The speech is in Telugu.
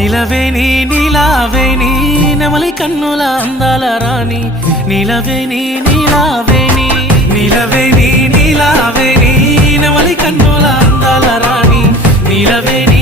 నీలవేణి నీలావేణి నెమలి కన్నుల అందాల రాణి నీలవేణి నీలావేణి నీలవేణి నీలావేణి నెమలి కన్నుల అందాల రాణి నీలవేణి